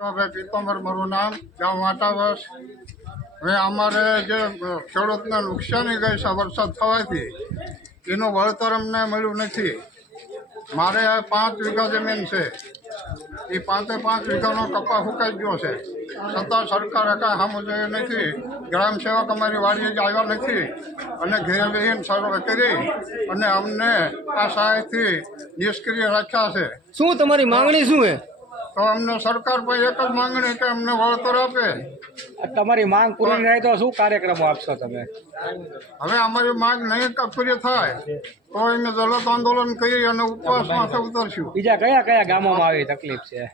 ભાઈ પીતાંબર મારું નામ, ગામ વાટાવસ. હવે અમારે જે ખેડૂતને નુકસાની ગઈ છે વરસાદ થવાથી, એનું વળતર અમને મળ્યું નથી. મારે 5 વીઘા જમીન છે, એ 5 વીઘાનો કપા ફૂંકાઈ ગયો છે, છતાં સરકારે કાંઈ સામું જોયું નથી. ગ્રામ સેવક અમારી વાડીએ જ આવ્યા નથી અને ઘેર બેસીને સર્વે કરી અને અમને આ સહાયથી નિષ્ક્રિય રાખ્યા છે. શું તમારી માંગણી શું છે? તો અમને સરકાર પર એક જ માંગણી કે અમને વળતર આપે. તમારી માંગ પૂરી થાય તો શું કાર્યક્રમો આપશો તમે? હવે અમારી માંગ નહીં પૂરી થાય તો અમે જલદ આંદોલન કરી અને ઉપવાસ માથે ઉતરશું. બીજા કયા કયા ગામોમાં આવી તકલીફ છે?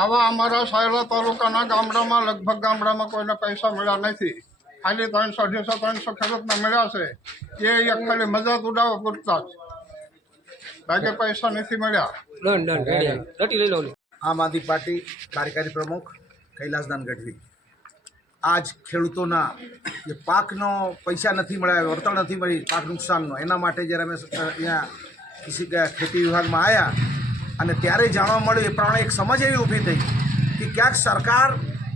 આવા અમારા સાયલા તાલુકાના ગામડામાં લગભગ ગામડામાં કોઈને પૈસા મળ્યા નથી. ખાલી 300-200 ખેડૂતને મળ્યા છે, એ એક ખાલી મજાક ઉડાવવા પૂરતા જ, બાકી પૈસા નથી મળ્યા. આમ આદમી પાર્ટી કાર્યકારી પ્રમુખ કૈલાસદાન ગઢવી. આજ ખેડૂતોના જે પાકનો પૈસા નથી મળ્યા, વળતર નથી મળી, પાક નુકસાનનો, એના માટે જ્યારે અમે અહીંયા ખેતી વિભાગમાં આવ્યા અને ત્યારે જાણવા મળ્યું, એ પ્રમાણે એક સમજ એવી ઊભી થઈ કે ક્યાંક સરકાર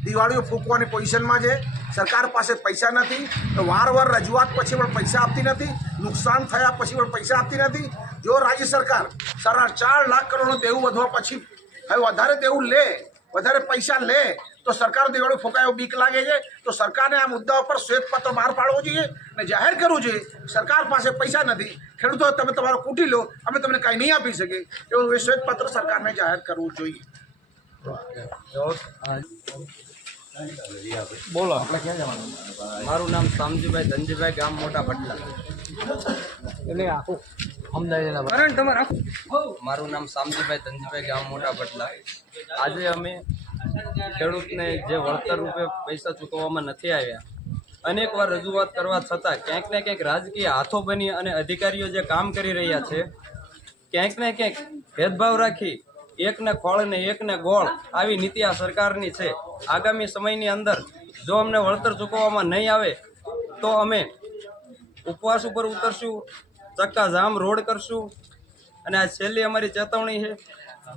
દિવાળીઓ ફૂંકવાની પોઝિશનમાં છે, સરકાર પાસે પૈસા નથી, તો વારંવાર રજૂઆત પછી પણ પૈસા આપતી નથી, નુકસાન થયા પછી પણ પૈસા આપતી નથી. જો રાજ્ય સરકાર 4.5 લાખ કરોડનું દેવું વધવા પછી હવે વધારે દેવું લે, વધારે પૈસા લે તો સરકાર દિવાળી ફૂંકાયો બીક લાગે છે. તો સરકારને આ મુદ્દા ઉપર શ્વેતપત્ર બહાર પાડવો જોઈએ અને જાહેર કરવું જોઈએ સરકાર પાસે પૈસા નથી, ખેડૂતો તમે તમારો કૂટી લો, અમે તમને કાંઈ નહીં આપી શકીએ, એવું શ્વેતપત્ર સરકારને જાહેર કરવું જોઈએ. બોલો, આપણે ક્યાં જવાનું? મારું નામ શામજીભાઈ ધનજીભાઈ, ગામ મોટા પટલા. એટલે આખું અમદાવાદ તમારે મારું નામ શામજીભાઈ ધનજીભાઈ, ગામ મોટા પટલા. આજે અમે ખેડૂતને જે વળતર રૂપે પૈસા ચૂકવવામાં નથી આવ્યા, અનેકવાર રજૂઆત કરવા છતાં ક્યાંક ને ક્યાંક રાજકીય હાથો બની અને અધિકારીઓ જે કામ કરી રહ્યા છે, ક્યાંક ને ક્યાંક ભેદભાવ રાખી એકને ખોળ ને એકને ગોળ આવી નીતિ આ સરકારની છે. આગામી સમયની અંદર જો અમને વળતર ચૂકવવામાં નહીં આવે તો અમે ઉપવાસ ઉપર ઉતરશું, ચક્કાજામ રોડ કરશું અને આ છેલ્લી અમારી ચેતવણી છે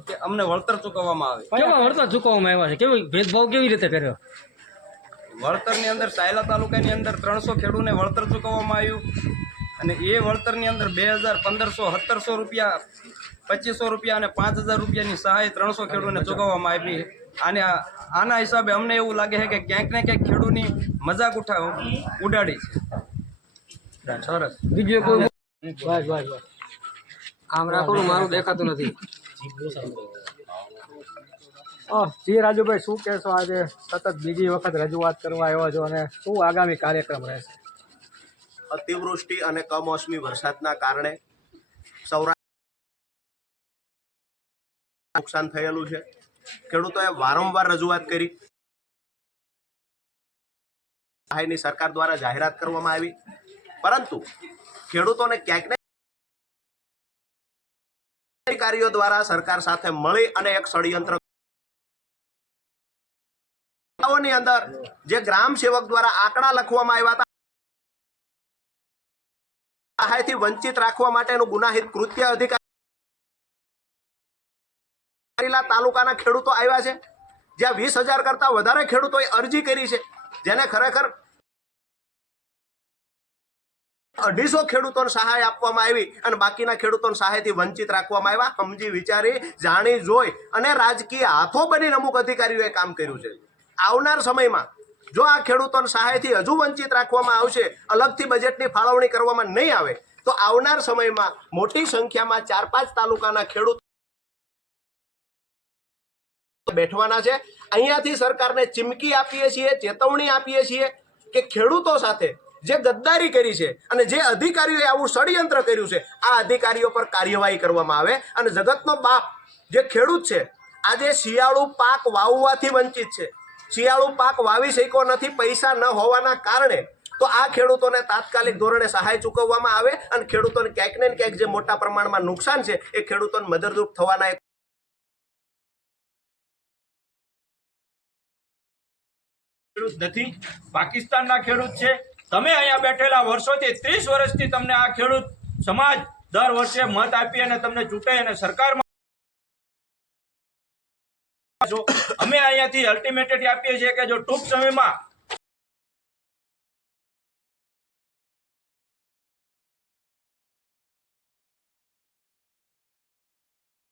કે અમને વળતર ચૂકવવામાં આવે. કેવા વળતર ચૂકવવામાં આવ્યા છે? કેવી ભેદભાવ કેવી રીતે કર્યો? વળતરની અંદર સાયલા તાલુકાની અંદર 300 ખેડૂતને વળતર ચૂકવવામાં આવ્યું અને એ વળતરની અંદર 2000, 1500, 1700 રૂપિયા, 2500 રૂપિયા અને 5000 રૂપિયાની સહાય 300 ખેડૂતને ચૂકવવામાં આવી. અને આના હિસાબે અમને એવું લાગે છે કે ક્યાંક ને ક્યાંક ખેડૂતની મજાક ઉડાડી છે. સરસ. બીજું કોઈ આમ રાખવાનું મારું દેખાતું નથી. જી રાજુભાઈ, શું કહેશો? આજે સતત બીજી વખત રજૂઆત કરવા આવ્યો છો અને શું આગામી કાર્યક્રમ રહેશે? અતિવૃષ્ટિ અને કમોસમી વરસાદના કારણે સૌરાષ્ટ્ર નુકસાન થયેલું છે. ખેડૂતોએ વારંવાર રજૂઆત કરી, સહાયની સરકાર દ્વારા જાહેરાત કરવામાં આવી, પરંતુ ખેડૂતોને ક્યાંક ને અધિકારીઓ દ્વારા સરકાર સાથે મળી અને એક ષડયંત્ર ની અંદર જે ગ્રામ સેવક દ્વારા આંકડા લખવામાં આવ્યા હતા, સહાયથી વંચિત રાખવા માટેનું ગુનાહિત કૃત્ય અધિકારી તાલુકાના ખેડૂતો આવ્યા છે, જ્યાં 20,000 કરતા વધારે ખેડૂતોએ અરજી કરી છે, જેને ખરેખર 250 ખેડૂતોને સહાય આપવામાં આવી અને બાકીના ખેડૂતોને સહાયથી વંચિત રાખવામાં આવ્યા. સમજી વિચારી જાણી જોઈ અને રાજકીય હાથો બનીને અમુક અધિકારીઓએ કામ કર્યું છે. આવનાર સમયમાં જો આ ખેડૂતોને સહાયથી હજુ વંચિત રાખવામાં આવશે, અલગથી બજેટની ફાળવણી કરવામાં નહીં આવે, તો આવનાર સમયમાં મોટી સંખ્યામાં 4-5 તાલુકાના ખેડૂતો બેઠવાના છે. અહીંયાથી સરકારને ચીમકી આપીએ છીએ, ચેતવણી આપીએ છીએ કે ખેડૂતો સાથે જે ગદ્દારી કરી છે અને જે અધિકારીઓએ આવું ષડયંત્ર કર્યું છે, આ અધિકારીઓ પર કાર્યવાહી કરવામાં આવે. અને જગતનો બાપ જે ખેડૂત છે, આજે શિયાળુ પાક વાવવાથી વંચિત છે, શિયાળુ પાક વાવી શક્યો નથી પૈસા ન હોવાના કારણે, તો આ ખેડૂતોને તાત્કાલિક ધોરણે સહાય ચૂકવવામાં આવે અને ખેડૂતોને ક્યાંક ને ક્યાંક જે મોટા પ્રમાણમાં નુકસાન છે એ ખેડૂતોને મદદરૂપ થવાના ખેડૂત નથી, પાકિસ્તાનના ખેડૂત છે. તમે અહીંયા બેઠેલા વર્ષોથી 30 વર્ષથી તમને આ ખેડૂત સમાજ દર વર્ષે મત આપી અને તમને ચૂંટાઈ અને સરકારમાં અમે અહીંયાથી અલ્ટિમેટલી આપીએ છીએ કે જો ટૂંક સમયમાં